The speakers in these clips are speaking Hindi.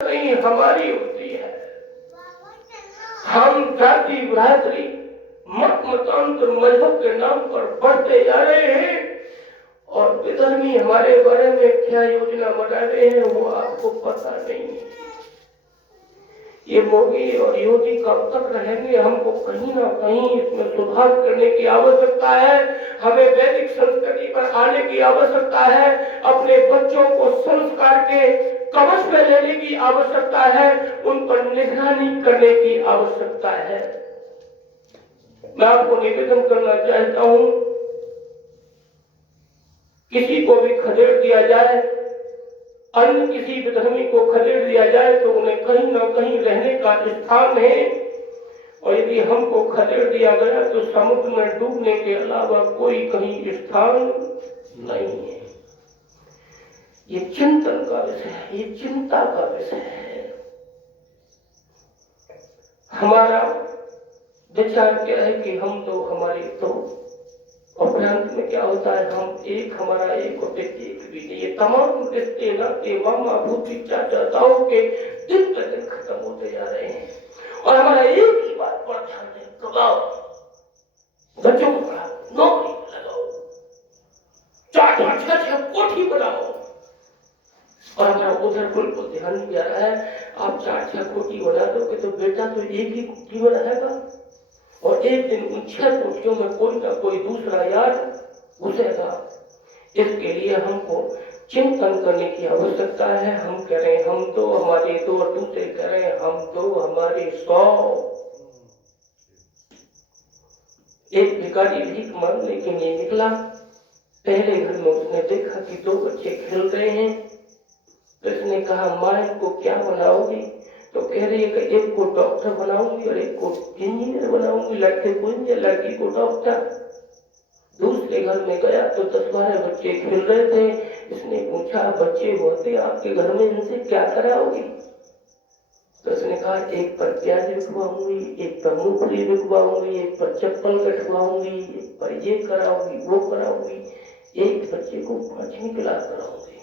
नहीं हमारी होती है। हम जाति बरादरी मत मतांतर मजहब के नाम पर बढ़ते जा रहे हैं और विधर्मी हमारे बारे में क्या योजना बना रहे हैं वो आपको पता नहीं है। ये मोदी और योगी कब तक रहेंगे? हमको कहीं ना कहीं इसमें सुधार करने की आवश्यकता है। हमें वैदिक संस्कृति पर आने की आवश्यकता है। अपने बच्चों को संस्कार के कवच में लेने की आवश्यकता है। उन पर निगरानी करने की आवश्यकता है। मैं आपको निवेदन करना चाहता हूं, किसी को भी खदेड़ दिया जाए, अन्य किसी विधर्मी को खदेड़ दिया जाए तो उन्हें कहीं ना कहीं रहने का स्थान है और यदि हमको खदेड़ दिया गया तो समुद्र में डूबने के अलावा कोई कहीं स्थान नहीं है। ये चिंतन का विषय है, ये चिंता का विषय है। हमारा विचार क्या है कि हम तो हमारे तो उपरांत में क्या होता है, हम एक हमारा एक होते एक भी नहीं। ये तमाम रिश्ते नाते मामा भूति चाचा ताऊ के दिन पर दिन खत्म होते जा रहे हैं और हमारा एक ही बात पर ध्यान है, कमाओ, बच्चों को पढ़ाओ, नौकरी लगाओ, 4-6 कोठी बनाओ और हमारा उधर बिल्कुल ध्यान नहीं जा रहा है। आप 4-6 कोठी बना दोगे तो बेटा तो एक ही कोठी में रहेगा और एक दिन उन 6 कोठियों में कोई ना कोई दूसरा यार घुसेगा। इसके लिए हमको चिंतन करने की आवश्यकता है। हम करें हम तो हमारे 2 और दूसरे करें हम तो हमारे 100। एक भिखारी भीख मांगने के लिए निकला। पहले घर में उसने देखा कि 2 बच्चे खेल रहे हैं तो उसने कहा, माँ इनको क्या बनाओगी? तो कह रही है कि एक को डॉक्टर बनाऊंगी और एक को इंजीनियर बनाऊंगी, लड़के को इंजीनियर लड़की को डॉक्टर। दूसरे घर में गया तो 10-12 बच्चे खेल रहे थे। इसने पूछा, बच्चे होते आपके घर में, इनसे क्या कराओगी? तो उसने कहा, एक पर प्याज बिकवाऊंगी, एक पर मूंगफली बिकवाऊंगी, एक पर चप्पल कटवाऊंगी, एक पर ये कराऊंगी वो कराऊंगी, एक बच्चे को 5वीं क्लास कराऊंगी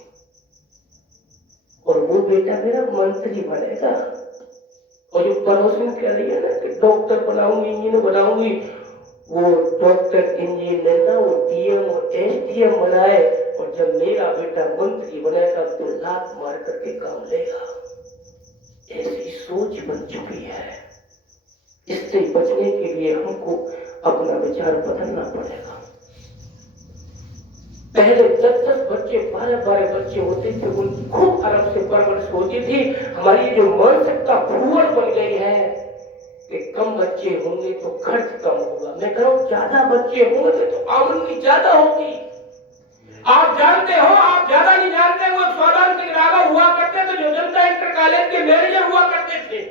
और वो बेटा मेरा मंत्री बनेगा। और जो पड़ोसी कह रही है ना कि डॉक्टर बनाऊंगी इंजीनियर बनाऊंगी, वो डॉक्टर इंजीनियर ना वो डीएम और एसडीएम बनाए और जब मेरा बेटा मंत्री बनेगा तो लात मार करके काम लेगा। ऐसी सोच बन चुकी है। इससे बचने के लिए हमको अपना विचार बदलना पड़ेगा। पहले 10-10 बच्चे 12-12 बच्चे होते थे, उनकी खूब आराम से परवरिश होती थी। हमारी जो मानसिकता फूहड़ बन गई है कि कम बच्चे होंगे तो खर्च कम होगा। मैं कह रहा हूं ज्यादा बच्चे होंगे तो आमदनी ज्यादा होगी। आप जानते हो, आप ज्यादा नहीं जानते, वो सौदान सिंह राघव हुआ करते थे जो जनता इंटर कॉलेज के मैनेजर हुआ करते थे।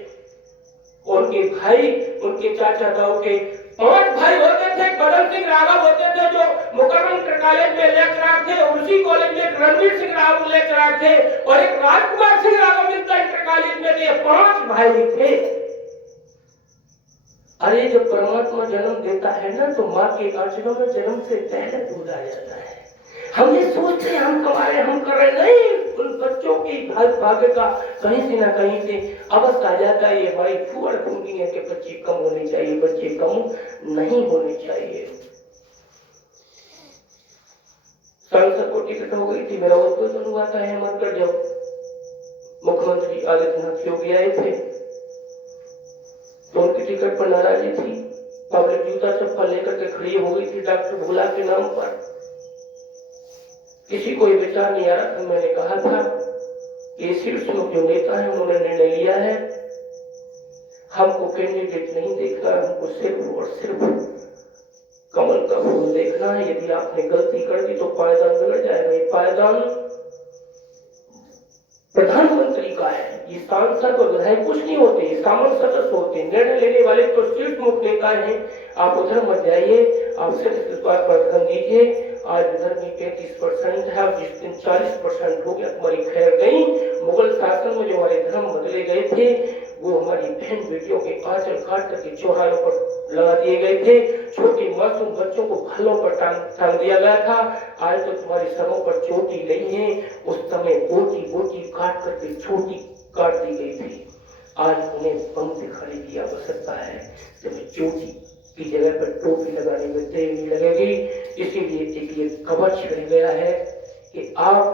उनके भाई, उनके चाचा ताऊ के 5 भाई होते थे। बदल सिंह राघव होते थे जो मुकर्रम इंटर कॉलेज में लेक्चरर थे, उसी कॉलेज में रणवीर सिंह राघव लेक्चरर थे और एक राजकुमार सिंह राघव जनता इंटर कॉलेज में थे। 5 भाई थे। अरे जब परमात्मा जन्म देता है ना तो माँ के आंचलों में जन्म से पहले दूध आ जाता है। हम ये सोचते हैं हम कमाए हम कर रहे, नहीं, उन बच्चों की भाग्य का कहीं से ना कहीं से अवस्था आ जाता है। ये हमारी फूहड़ फूटी है कि बच्चे कम होने चाहिए, बच्चे कम नहीं होने चाहिए। सांसद को टिकट हो गई थी, मेरा उद्बोधन हुआ था हेमंतगढ़ जब मुख्यमंत्री आदित्यनाथ योगी आए थे तो उनकी टिकट पर नाराजगी थी। पब्लिक जूता चप्पल लेकर के खड़ी हो गई थी डॉक्टर भोला के नाम पर। किसी को ये विचार नहीं आ रहा था। मैंने कहा था कि शीर्ष जो नेता है उन्होंने निर्णय लिया है, हमको कैंडिडेट नहीं देखना, हमको सिर्फ और सिर्फ कमल का फूल देखना है। यदि आपने गलती कर दी तो पायदान बिगड़ जाएगा। ये पायदान प्रधानमंत्री का है, ये सांसद और विधायक कुछ नहीं होते, ये सामान्य सदस्य होते हैं। निर्णय लेने वाले तो शीर्ष मुख्य नेता हैं। आप उधर मत जाइए, आप सिर्फ इस बात पर ध्यान दीजिए। आज इधर भी 33% है, अब जिस दिन 40% हो गया तुम्हारी खैर गई। मुगल शासन में जो हमारे धर्म बदले गए थे वो हमारी बहन बेटियों के आंचल काट करके चौराहों पर लगा दिए गए थे। छोटे मासूम बच्चों को खलों पर टांग दिया गया था। आज तो तुम्हारे सरों पर चोटी नहीं है, उस समय बोटी बोटी काट करके छोटी काट दी गई थी, आज उन्हें पंख दिखाने की आवश्यकता है। जब चोटी की जगह पर टोपी लगाने में देर नहीं लगेगी, इसीलिए एक ये कवच रह गया है कि आप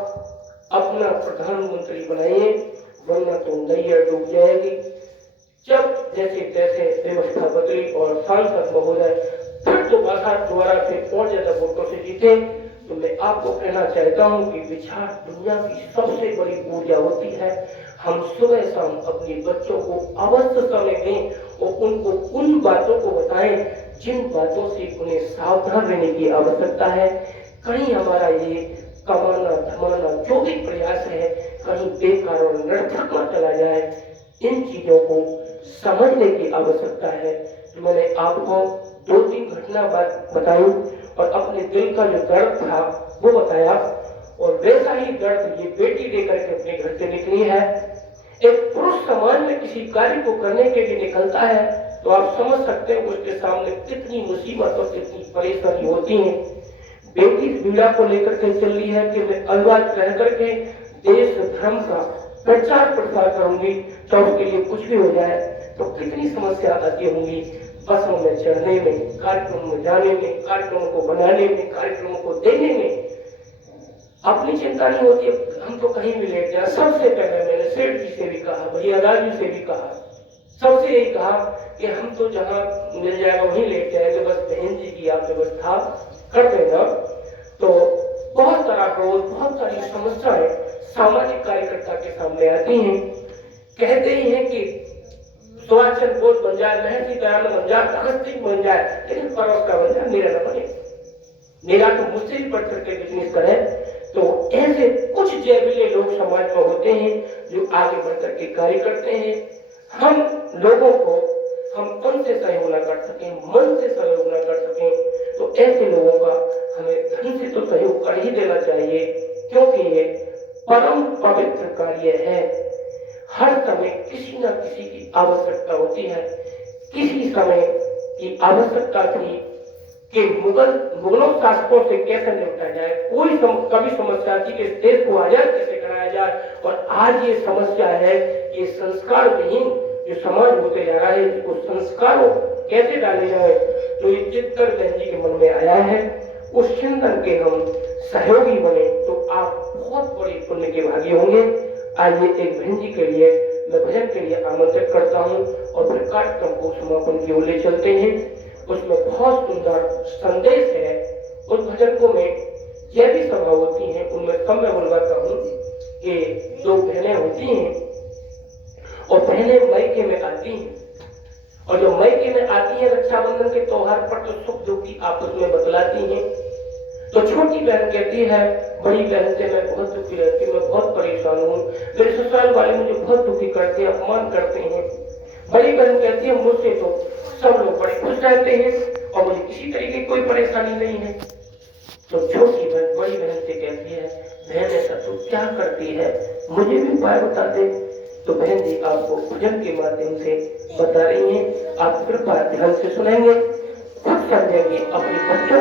अपना प्रधानमंत्री बनाइए, वरना तो नैया डूब जाएगी। जब जैसे तैसे व्यवस्था बदली और सांसद महोदय फिर दोबारा से और ज्यादा वोटों से जीते, तो मैं आपको कहना चाहता हूँ कि विचार दुनिया की सबसे बड़ी ऊर्जा होती है। हम सुबह शाम अपने बच्चों को अवश्य समय दें और उनको उन बातों को बताएं जिन बातों से उन्हें सावधान रहने की आवश्यकता है। कहीं हमारा ये कमाना धमाना जो भी प्रयास है कहीं बेकार और निरर्थक न चला जाए, इन चीजों को समझने की आवश्यकता है। तो मैंने आपको 2-3 घटना बताई और अपने दिल का जो दर्द था वो बताया, और वैसा ही दर्द ये बेटी लेकर के अपने घर से निकली है। एक पुरुष समाज में किसी कार्य को करने के लिए निकलता है तो आप समझ सकते हो उसके सामने कितनी मुसीबत और कितनी परेशानी होती है। बेटी इस पीड़ा को लेकर के चल रही है कि मैं अलग रह करके देश धर्म का प्रचार प्रसार करूंगी, तो उसके लिए कुछ भी हो जाए तो कितनी समस्या आती होंगी। बसों में चढ़ने में, कार्यक्रम में जाने में, कार्यक्रमों को बनाने में, कार्यक्रमों को देने में अपनी चिंता नहीं होती है। हम तो कहीं भी लेट जाए, सबसे पहले मैंने सेठ जी से भी कहा, भैया जी से भी कहा, सबसे यही कहा कि हम तो जहाँ मिल जाएगा वहीं लेट जाएंगे, बस बहन जी की आप व्यवस्था कर देना। तो बहुत सारा क्रोध, बहुत सारी समस्याएं सामाजिक कार्यकर्ता के सामने आती हैं। कहते ही हैं कि सुभाष चंद्र बोस बन जाए, महर्षि दयानंद बन जाए, भगत सिंह बन जाए, लेकिन परवश का बन जाए, मेरा न बने, मेरा तो मुझसे भी बढ़ करके बिजनेस करे। तो ऐसे कुछ जैविले लोग समाज में होते हैं जो आगे बढ़ करके कार्य करते हैं। हम लोगों को हम तन से सहयोग न कर सकें, मन से सहयोग न कर सकें, तो ऐसे लोगों का हमें धन से तो सहयोग कर ही देना चाहिए, क्योंकि ये परम पवित्र कार्य है। हर समय किसी न किसी की आवश्यकता होती है। किसी समय की आवश्यकता थी कि मुगलों शासकों से कैसे निपटा जाए, कभी समस्या थी कि देश को आजाद कैसे कराया जाए, और आज ये समस्या है कि संस्कार विहीन जो समाज होते जा रहा है, इसको संस्कारों कैसे डाले जाए, तो ये चित्तर बहन जी के मन में आया है। उस चिंतन के हम सहयोगी बने तो आप बहुत बड़े पुण्य के भागी होंगे। आइए एक बहन जी के लिए मैं भजन के लिए आमंत्रित करता हूँ और फिर कार्यक्रम को समापन की ओर ले चलते हैं। उसमें बहुत सुंदर संदेश है। उस भजन को में यह भी सभा होती है, उनमें कम मैं बुलवाता हूँ कि 2 बहनें होती हैं और बहनें मायके में आती हैं, और जो मायके में आती है रक्षाबंधन के त्योहार पर तो सुख दुख की आपस में बतलाती हैं। तो छोटी बहन कहती है बड़ी बहन से मैं बहुत दुखी रहती हूँ, मैं बहुत परेशान हूँ, मेरे ससुराल वाले मुझे बहुत दुखी करते हैं, अपमान करते हैं। बड़ी बहन कहती है मुझसे तो सब लोग बड़े खुश रहते हैं और मुझे किसी तरीके की कोई परेशानी नहीं है। तो छोटी बहन बड़ी बहन से कहती है बहन ऐसा तू क्या करती है, मुझे भी उपाय बता दे। तो बहन जी आपको भजन के माध्यम से बता रही हैं, आप कृपया ध्यान से सुनेंगे, खुद समझेंगे, अपने बच्चों